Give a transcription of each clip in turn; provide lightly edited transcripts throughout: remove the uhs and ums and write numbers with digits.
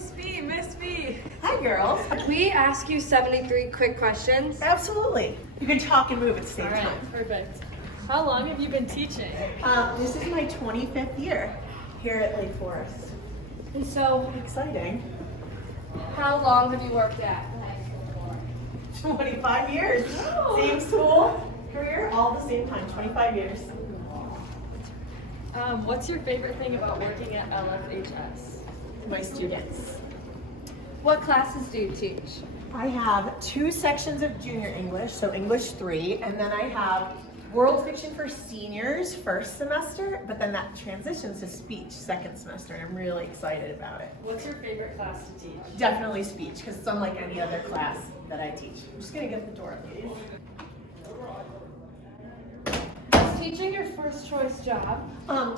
Miss V, Miss V. Hi, girls. Can we ask you 73 quick questions? Absolutely. You can talk and move at the same All right, time. perfect. How long have you been teaching? This is my 25th year here at Lake Forest. And so, Exciting. how long have you worked at? 25 years. Oh. Same school, career, all at the same time. 25 years. What's your favorite thing about working at LFHS? My students. What classes do you teach? I have 2 sections of junior English, so English 3, and then I have world fiction for seniors first semester, but then that transitions to speech second semester, and I'm really excited about it. What's your favorite class to teach? Definitely speech, because it's unlike any other class that I teach. I'm just gonna get the door, ladies. Is teaching your first choice job?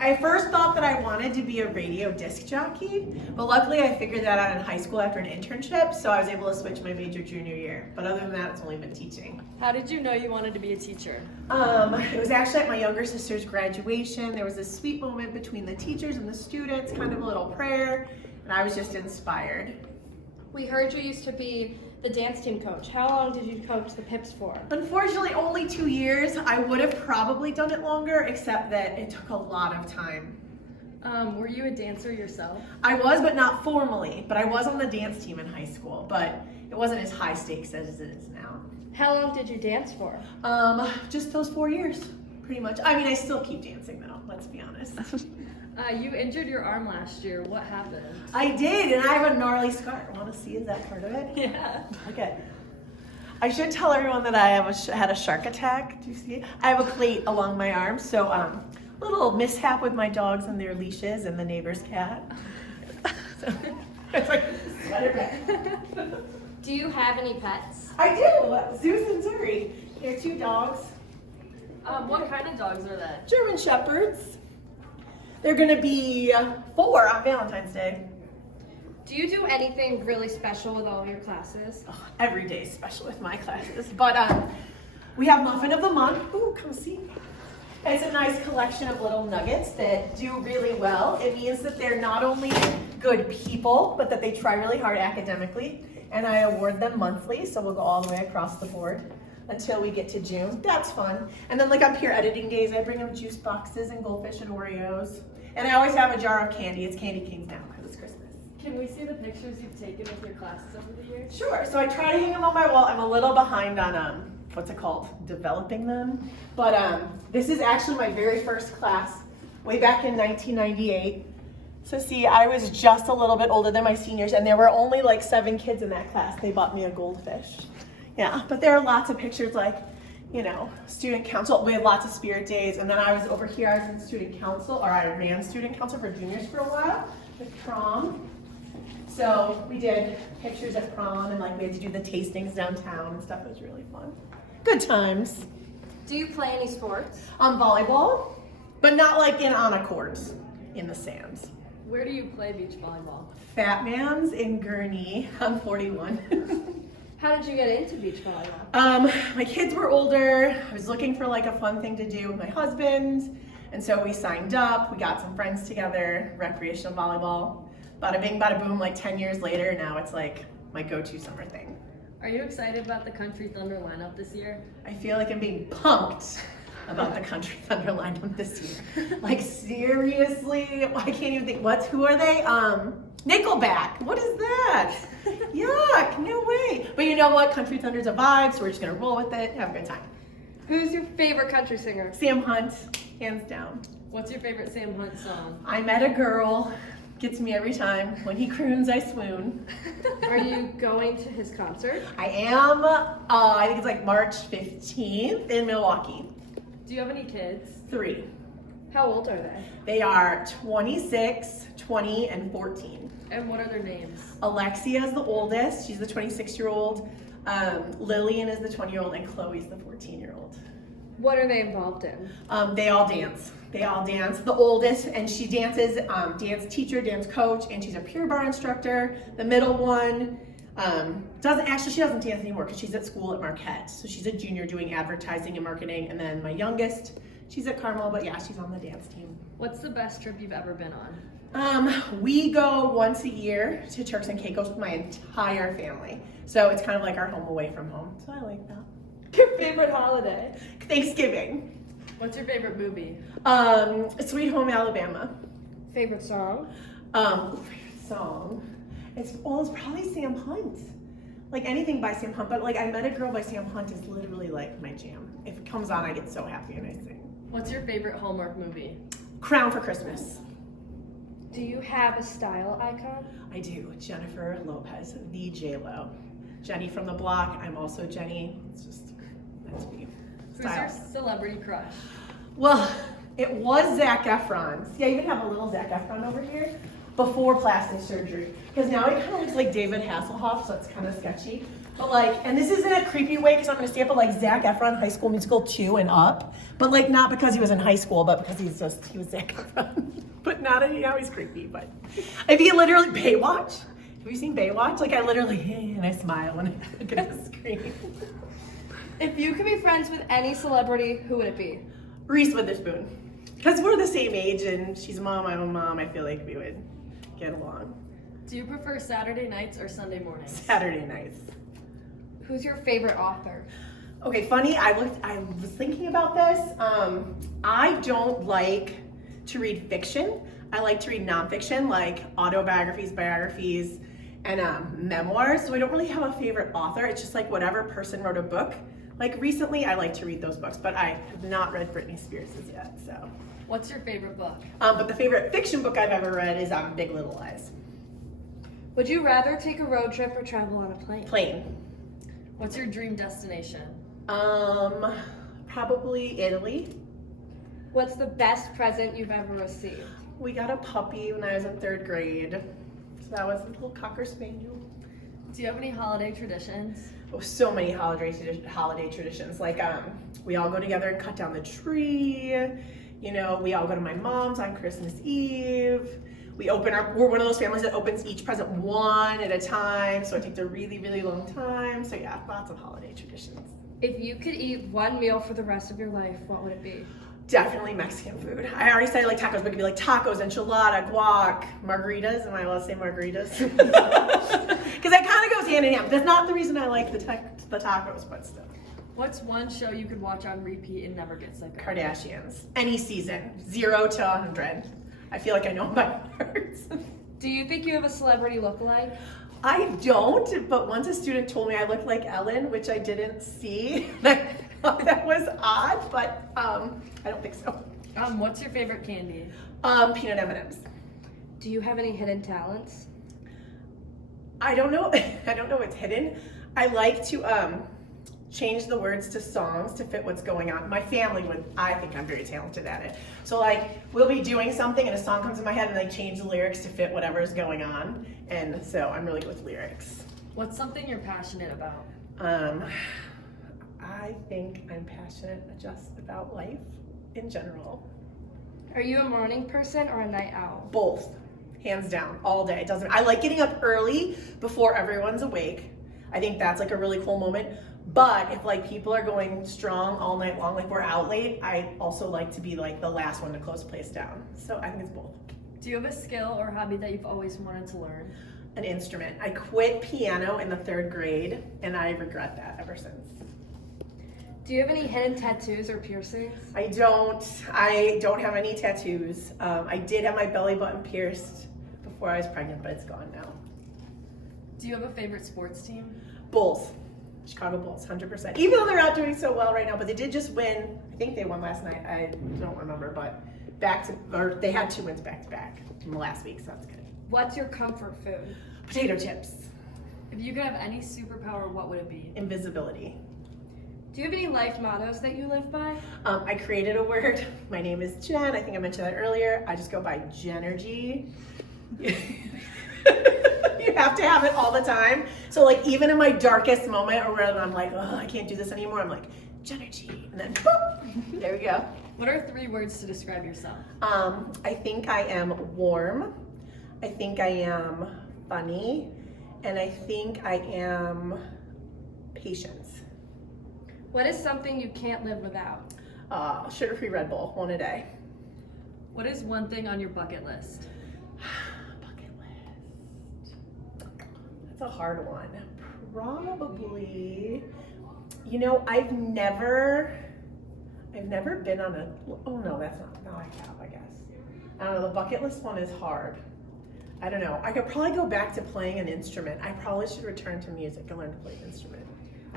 I first thought that I wanted to be a radio disc jockey, but luckily I figured that out in high school after an internship, so I was able to switch my major junior year. But other than that, it's only been teaching. How did you know you wanted to be a teacher? It was actually at my younger sister's graduation. There was this sweet moment between the teachers and the students, kind of a little prayer, and I was just inspired. We heard you used to be the dance team coach. How long did you coach the Pips for? Unfortunately, only 2 years. I would have probably done it longer, except that it took a lot of time. Were you a dancer yourself? I was, but not formally. But I was on the dance team in high school, but it wasn't as high stakes as it is now. How long did you dance for? Just those 4 years, pretty much. I mean, I still keep dancing though, let's be honest. You injured your arm last year. What happened? I did, and I have a gnarly scar. Want to see, is that part of it? Yeah. Okay. I should tell everyone that I have had a shark attack. Do you see it? I have a plate along my arm, so little mishap with my dogs and their leashes and the neighbor's cat. So, it's like, Do you have any pets? I do. Zeus and Zuri. They're 2 dogs. What kind of dogs are they? German Shepherds. They're gonna be 4 on Valentine's Day. Do you do anything really special with all of your classes? Oh, every day is special with my classes, but we have Muffin of the Month. Ooh, come see. It's a nice collection of little nuggets that do really well. It means that they're not only good people, but that they try really hard academically. And I award them monthly, so we'll go all the way across the board until we get to June. That's fun. And then like on peer editing days, I bring them juice boxes and goldfish and Oreos. And I always have a jar of candy. It's Candy Kings now because it's Christmas. Can we see the pictures you've taken with your classes over the years? Sure, so I try to hang them on my wall. I'm a little behind on, what's it called, developing them. But this is actually my very first class, way back in 1998. So see, I was just a little bit older than my seniors, and there were only like 7 kids in that class. They bought me a goldfish. Yeah, but there are lots of pictures like, you know, student council. We had lots of spirit days, and then I was over here, I was in student council, or I ran student council for juniors for a while with prom. So we did pictures at prom, and like we had to do the tastings downtown and stuff. It was really fun. Good times. Do you play any sports? On volleyball, but not like on a court in the sands. Where do you play beach volleyball? Fat Man's in Gurnee. I'm 41. How did you get into beach volleyball? My kids were older. I was looking for like a fun thing to do with my husband. And so we signed up, we got some friends together, recreational volleyball. Bada bing, bada boom, like 10 years later, now it's like my go-to summer thing. Are you excited about the Country Thunder lineup this year? I feel like I'm being punked about the Country Thunder lineup this year. Like seriously, I can't even think, who are they? Nickelback, what is that? Yuck, no way. But you know what, Country Thunder's a vibe, so we're just gonna roll with it, have a good time. Who's your favorite country singer? Sam Hunt, hands down. What's your favorite Sam Hunt song? I Met a Girl, gets me every time. When he croons, I swoon. Are you going to his concert? I am, I think it's like March 15th in Milwaukee. Do you have any kids? 3. How old are they? They are 26, 20, and 14. And what are their names? Alexia is the oldest. She's the 26-year-old. Lillian is the 20-year-old, and Chloe's the 14-year-old. What are they involved in? They all dance. The oldest, and she dances, dance teacher, dance coach, and she's a Pure Barre instructor. The middle one she doesn't dance anymore because she's at school at Marquette. So she's a junior doing advertising and marketing. And then my youngest, she's at Carmel, but yeah, she's on the dance team. What's the best trip you've ever been on? We go once a year to Turks and Caicos with my entire family. So it's kind of like our home away from home. So I like that. Your favorite holiday? Thanksgiving. What's your favorite movie? Sweet Home Alabama. Favorite song? Favorite song. It's probably Sam Hunt. Like anything by Sam Hunt, but like I Met a Girl by Sam Hunt is literally like my jam. If it comes on, I get so happy and I sing. What's your favorite Hallmark movie? Crown for Christmas. Do you have a style icon? I do. Jennifer Lopez, the J-Lo. Jenny from the block. I'm also Jenny. That's me. Who's your celebrity crush? Well, it was Zac Efron. See, I even have a little Zac Efron over here before plastic surgery. Because now he kind of looks like David Hasselhoff, so it's kind of sketchy. But like, and this isn't a creepy way because I'm going to stamp it like Zac Efron, High School Musical 2 and up. But like, not because he was in high school, but because he was Zac Efron. But not anyhow, he's creepy. But if he literally, Baywatch. Have you seen Baywatch? Like I literally, and I smile when I look at the screen. If you could be friends with any celebrity, who would it be? Reese Witherspoon. Because we're the same age and she's a mom, I'm a mom. I feel like we would get along. Do you prefer Saturday nights or Sunday mornings? Saturday nights. Who's your favorite author? Okay, funny, I was thinking about this. I don't like to read fiction. I like to read nonfiction, like autobiographies, biographies, and memoirs. So I don't really have a favorite author. It's just like whatever person wrote a book. Like recently, I like to read those books, but I have not read Britney Spears's yet, so. What's your favorite book? But the favorite fiction book I've ever read is Big Little Lies. Would you rather take a road trip or travel on a plane? Plane. What's your dream destination? Probably Italy. What's the best present you've ever received? We got a puppy when I was in 3rd grade. So that was a little Cocker Spaniel. Do you have any holiday traditions? Oh, so many holiday traditions. Like we all go together and cut down the tree. You know, we all go to my mom's on Christmas Eve. We're one of those families that opens each present one at a time. So it takes a really, really long time. So yeah, lots of holiday traditions. If you could eat one meal for the rest of your life, what would it be? Definitely Mexican food. I already said I like tacos, but it could be like tacos, enchilada, guac, margaritas. Am I allowed to say margaritas? Because that kind of goes hand in hand. That's not the reason I like the tacos, but still. What's one show you could watch on repeat and never get sick of? Kardashians. Any season. 0 to 100. I feel like I know by heart. Do you think you have a celebrity lookalike? I don't, but once a student told me I looked like Ellen, which I didn't see. I thought that was odd, but I don't think so. What's your favorite candy? Peanut M&Ms. Do you have any hidden talents? I don't know. I don't know what's hidden. I like to change the words to songs to fit what's going on. My family would, I think I'm very talented at it. So like, we'll be doing something and a song comes in my head and I change the lyrics to fit whatever's going on. And so I'm really good with lyrics. What's something you're passionate about? I think I'm passionate just about life in general. Are you a morning person or a night owl? Both, hands down, all day. It doesn't. I like getting up early before everyone's awake. I think that's like a really cool moment. But if like people are going strong all night long, like we're out late, I also like to be like the last one to close the place down. So I think it's both. Do you have a skill or hobby that you've always wanted to learn? An instrument. I quit piano in the 3rd grade and I regret that ever since. Do you have any hidden tattoos or piercings? I don't have any tattoos. I did have my belly button pierced before I was pregnant, but it's gone now. Do you have a favorite sports team? Bulls. Chicago Bulls, 100%. Even though they're out doing so well right now, but they did just win. I think they won last night. I don't remember, but they had 2 wins back to back from last week, so that's good. What's your comfort food? Potato chips. If you could have any superpower, what would it be? Invisibility. Do you have any life mottos that you live by? I created a word. My name is Jen. I think I mentioned that earlier. I just go by Jenergy. You have to have it all the time. So like even in my darkest moment or when I'm like, oh, I can't do this anymore, I'm like, Jenergy. And then boop, there we go. What are 3 words to describe yourself? I think I am warm. I think I am funny. And I think I am patient. What is something you can't live without? Sugar-free Red Bull, 1 a day. What is one thing on your bucket list? Bucket list. That's a hard one. Probably, you know, I've never been on a, oh no, that's not, no I have, I guess. I don't know, the bucket list one is hard. I don't know, I could probably go back to playing an instrument. I probably should return to music and learn to play an instrument.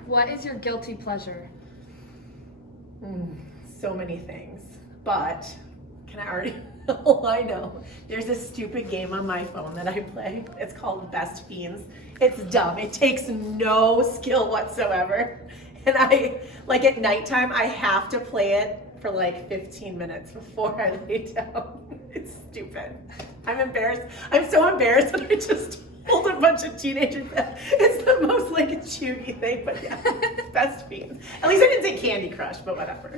What is your guilty pleasure? So many things, but can I already, oh I know. There's this stupid game on my phone that I play. It's called Best Fiends. It's dumb, it takes no skill whatsoever. And I, like at nighttime, I have to play it for like 15 minutes before I lay down. It's stupid. I'm embarrassed. I'm so embarrassed that I just told a bunch of teenagers that it's the most like a chewy thing, but yeah, Best Fiends. At least I didn't say Candy Crush, but whatever.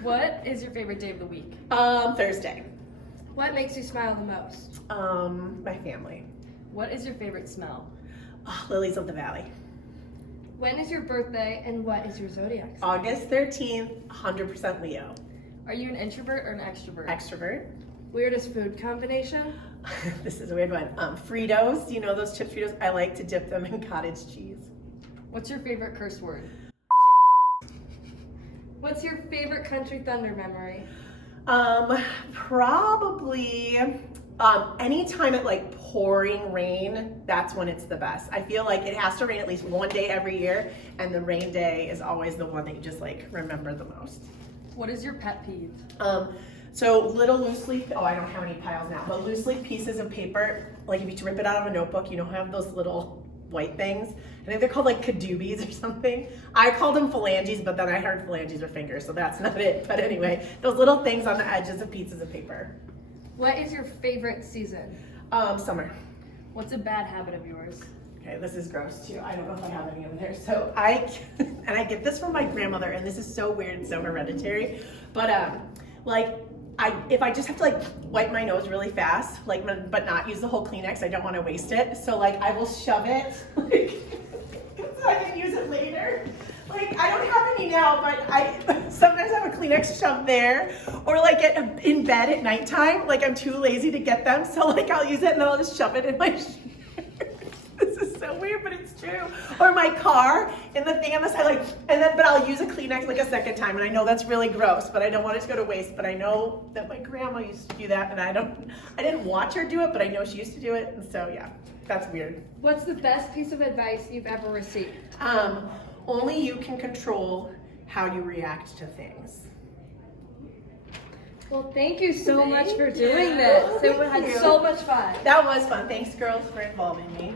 What is your favorite day of the week? Thursday. What makes you smile the most? My family. What is your favorite smell? Oh, Lilies of the Valley. When is your birthday and what is your zodiac sign? August 13th, 100% Leo. Are you an introvert or an extrovert? Extrovert. Weirdest food combination? This is a weird one. Fritos, you know those chips Fritos? I like to dip them in cottage cheese. What's your favorite curse word? What's your favorite Country Thunder memory? Probably anytime it like pouring rain, that's when it's the best. I feel like it has to rain at least one day every year, and the rain day is always the one that you just like remember the most. What is your pet peeve? So little loose leaf, oh I don't have any piles now, but loose leaf pieces of paper, like if you rip it out of a notebook, you don't have those little white things. I think they're called like kadoobies or something. I called them phalanges, but then I heard phalanges are fingers, so that's not it. But anyway, those little things on the edges of pieces of paper. What is your favorite season? Summer. What's a bad habit of yours? Okay, this is gross too. I don't know if I have any in there. So I get this from my grandmother, and this is so weird and so hereditary. But if I just have to like wipe my nose really fast, like but not use the whole Kleenex, I don't want to waste it. So like I will shove it, like, so I can use it later. Like I don't have any now, but I sometimes have a Kleenex shoved there, or like in bed at nighttime, like I'm too lazy to get them, so like I'll use it and then I'll just shove it in my shirt. This is so weird, but it's true. Or my car, and the thing on the side, like, but I'll use a Kleenex like a second time, and I know that's really gross, but I don't want it to go to waste. But I know that my grandma used to do that, and I didn't watch her do it, but I know she used to do it, and so yeah, that's weird. What's the best piece of advice you've ever received? Only you can control how you react to things. Well, thank you so much for Thank you. doing this. Thank It had you. so much fun. That was fun. Thanks, girls, for involving me.